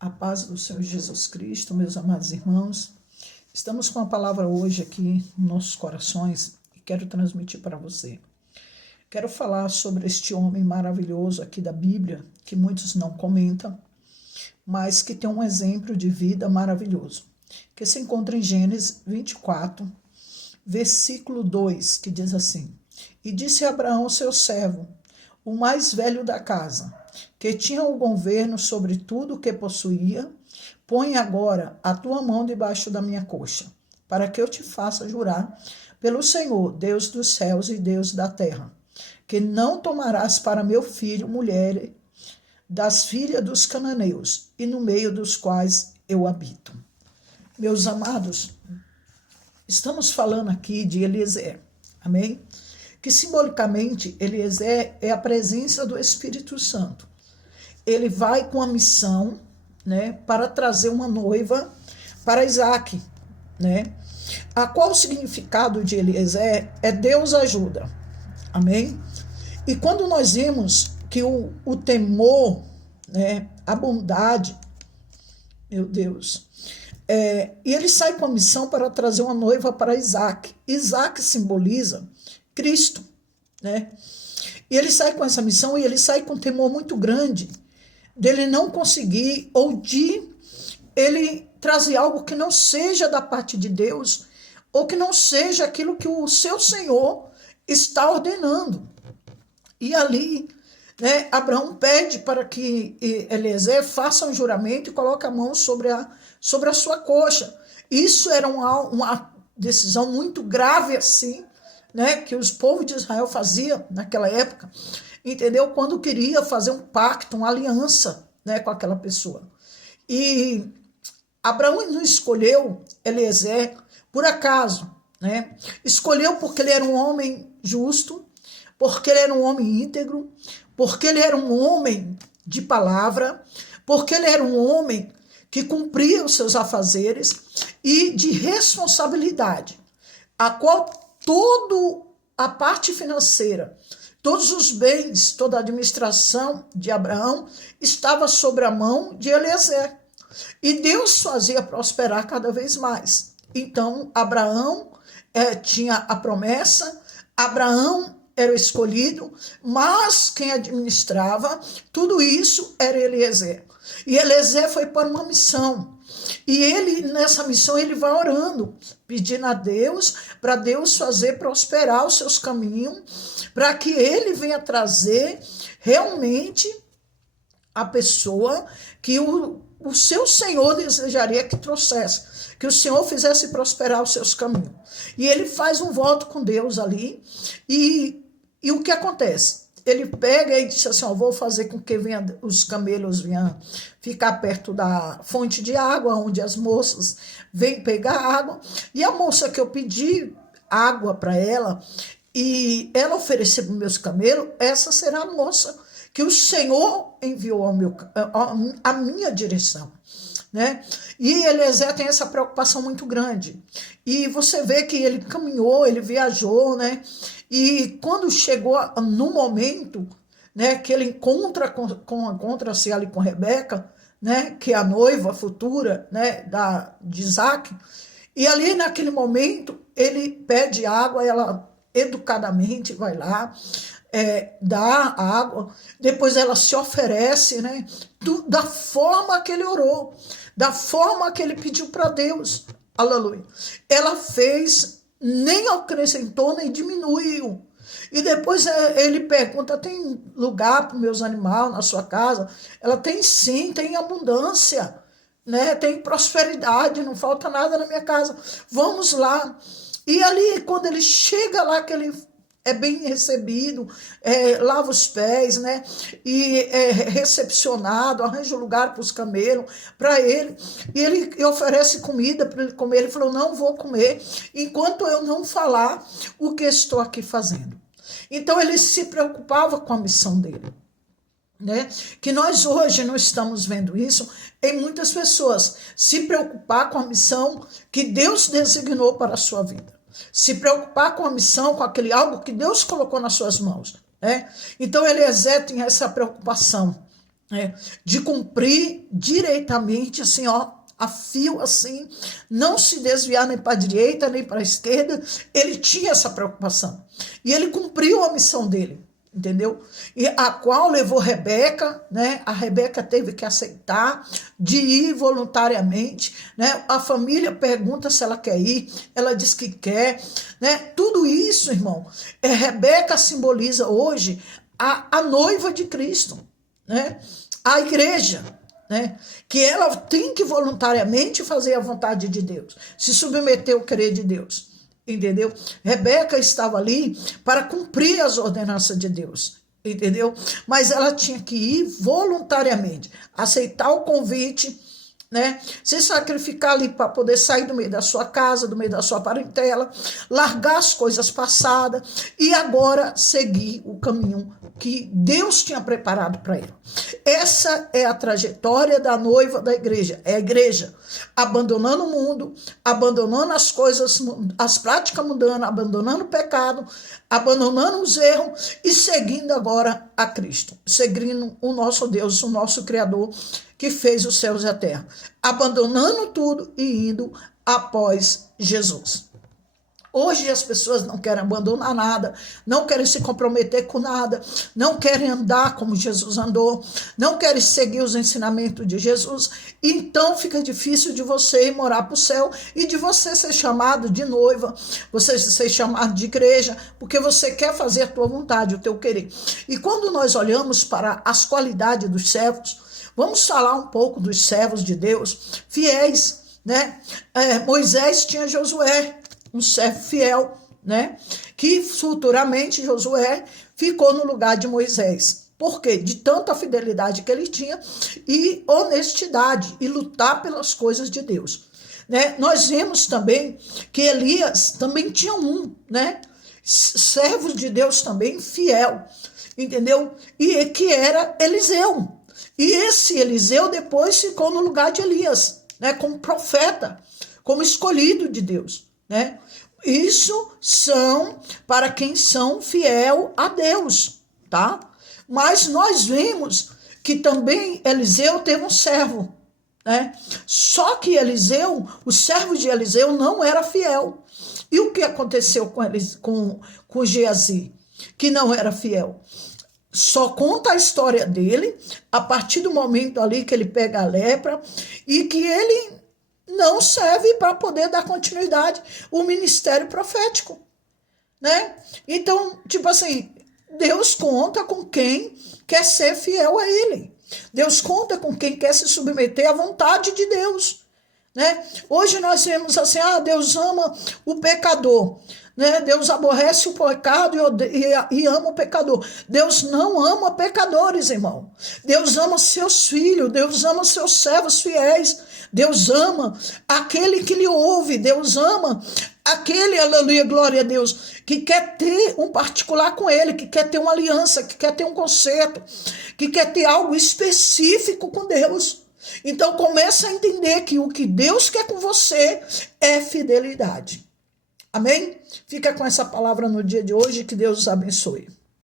A paz do Senhor Jesus Cristo, meus amados irmãos. Estamos com a palavra hoje aqui nos nossos corações e quero transmitir para você. Quero falar sobre este homem maravilhoso aqui da Bíblia, que muitos não comentam, mas que tem um exemplo de vida maravilhoso, que se encontra em Gênesis 24, versículo 2, que diz assim: E disse Abraão ao seu servo, o mais velho da casa, que tinha o governo sobre tudo o que possuía, põe agora a tua mão debaixo da minha coxa, para que eu te faça jurar pelo Senhor, Deus dos céus e Deus da terra, que não tomarás para meu filho mulher das filhas dos cananeus, e no meio dos quais eu habito. Meus amados, estamos falando aqui de Eliezer, amém? Que simbolicamente Eliezer é a presença do Espírito Santo. Ele vai com a missão, né, para trazer uma noiva para Isaac, né? A qual o significado de Eliezer é Deus ajuda, amém? E quando nós vimos que o temor, né, a bondade, meu Deus, e ele sai com a missão para trazer uma noiva para Isaac. Isaac simboliza Cristo, né? E ele sai com essa missão e ele sai com um temor muito grande dele não conseguir ou de ele trazer algo que não seja da parte de Deus ou que não seja aquilo que o seu Senhor está ordenando. E ali, né, Abraão pede para que Eliezer faça um juramento e coloque a mão sobre a sua coxa. Isso era uma decisão muito grave assim, né, que os povos de Israel faziam naquela época, entendeu? Quando queria fazer um pacto, uma aliança, né, com aquela pessoa. E Abraão não escolheu Eliezer por acaso, né? Escolheu porque ele era um homem justo, porque ele era um homem íntegro, porque ele era um homem de palavra, porque ele era um homem que cumpria os seus afazeres e de responsabilidade, a qual toda a parte financeira, todos os bens, toda a administração de Abraão estava sobre a mão de Eliezer. E Deus fazia prosperar cada vez mais. Então, Abraão tinha a promessa, Abraão era o escolhido, mas quem administrava tudo isso era Eliezer. E Eliezer foi para uma missão. E ele, nessa missão, ele vai orando, pedindo a Deus, para Deus fazer prosperar os seus caminhos, para que ele venha trazer realmente a pessoa que o seu Senhor desejaria que trouxesse, que o Senhor fizesse prosperar os seus caminhos. E ele faz um voto com Deus ali, e o que acontece? Ele pega e diz assim, vou fazer com que os camelos venham ficar perto da fonte de água, onde as moças vêm pegar água. E a moça que eu pedi água para ela, e ela oferecer para os meus camelos, essa será a moça que o Senhor enviou à minha direção, né? E Eliezer tem essa preocupação muito grande. E você vê que ele caminhou, ele viajou, né? E quando chegou no momento, né, que ele encontra-se ali com Rebeca, né, que é a noiva futura, né, de Isaac, e ali naquele momento ele pede água, ela educadamente vai lá, dá água, depois ela se oferece, né, da forma que ele orou, da forma que ele pediu para Deus, aleluia. Ela fez, nem acrescentou, nem diminuiu. E depois ele pergunta, tem lugar para os meus animais na sua casa? Ela tem sim, tem abundância, né? Tem prosperidade, não falta nada na minha casa. Vamos lá. E ali, quando ele chega lá, que ele é bem recebido, lava os pés, né? E é recepcionado, arranja lugar para os camelos, para ele. E ele oferece comida para ele comer. Ele falou, não vou comer enquanto eu não falar o que estou aqui fazendo. Então ele se preocupava com a missão dele, né? Que nós hoje não estamos vendo isso em muitas pessoas. Se preocupar com a missão que Deus designou para a sua vida. Se preocupar com a missão, com aquele algo que Deus colocou nas suas mãos, né? Então Eliezer tinha essa preocupação, de cumprir diretamente, assim, ó, a fio, assim, não se desviar nem para a direita, nem para a esquerda. Ele tinha essa preocupação. E ele cumpriu a missão dele, entendeu? E a qual levou Rebeca, né? A Rebeca teve que aceitar de ir voluntariamente, né? A família pergunta se ela quer ir, ela diz que quer, né? Tudo isso, irmão, Rebeca simboliza hoje a noiva de Cristo, né? A igreja, né? Que ela tem que voluntariamente fazer a vontade de Deus, se submeter ao querer de Deus, entendeu? Rebeca estava ali para cumprir as ordenanças de Deus, entendeu? Mas ela tinha que ir voluntariamente, aceitar o convite, né? Se sacrificar ali para poder sair do meio da sua casa, do meio da sua parentela, largar as coisas passadas e agora seguir o caminho que Deus tinha preparado para ela. Essa é a trajetória da noiva da igreja. É a igreja abandonando o mundo, abandonando as coisas, as práticas mundanas, abandonando o pecado, abandonando os erros e seguindo agora a Cristo, seguindo o nosso Deus, o nosso Criador, que fez os céus e a terra, abandonando tudo e indo após Jesus. Hoje as pessoas não querem abandonar nada, não querem se comprometer com nada, não querem andar como Jesus andou, não querem seguir os ensinamentos de Jesus, então fica difícil de você ir morar para o céu e de você ser chamado de noiva, você ser chamado de igreja, porque você quer fazer a tua vontade, o teu querer. E quando nós olhamos para as qualidades dos servos, vamos falar um pouco dos servos de Deus, fiéis, né? Moisés tinha Josué, um servo fiel, né? Que futuramente Josué ficou no lugar de Moisés. Por quê? De tanta fidelidade que ele tinha e honestidade e lutar pelas coisas de Deus, né? Nós vemos também que Elias também tinha né? Servo de Deus também fiel, entendeu? E que era Eliseu. E esse Eliseu depois ficou no lugar de Elias, né? Como profeta, como escolhido de Deus, né? Isso são para quem são fiel a Deus, tá? Mas nós vemos que também Eliseu teve um servo, né? Só que Eliseu, o servo de Eliseu não era fiel. E o que aconteceu com Geazi, que não era fiel? Só conta a história dele a partir do momento ali que ele pega a lepra e que ele não serve para poder dar continuidade ao ministério profético, né? Então, tipo assim, Deus conta com quem quer ser fiel a ele. Deus conta com quem quer se submeter à vontade de Deus, né? Hoje nós vemos assim, Deus ama o pecador, né? Deus aborrece o pecado e ama o pecador. Deus não ama pecadores, irmão. Deus ama seus filhos, Deus ama seus servos fiéis. Deus ama aquele que lhe ouve, Deus ama aquele, aleluia, glória a Deus, que quer ter um particular com ele, que quer ter uma aliança, que quer ter um concerto, que quer ter algo específico com Deus. Então começa a entender que o que Deus quer com você é fidelidade. Amém? Fica com essa palavra no dia de hoje, que Deus os abençoe.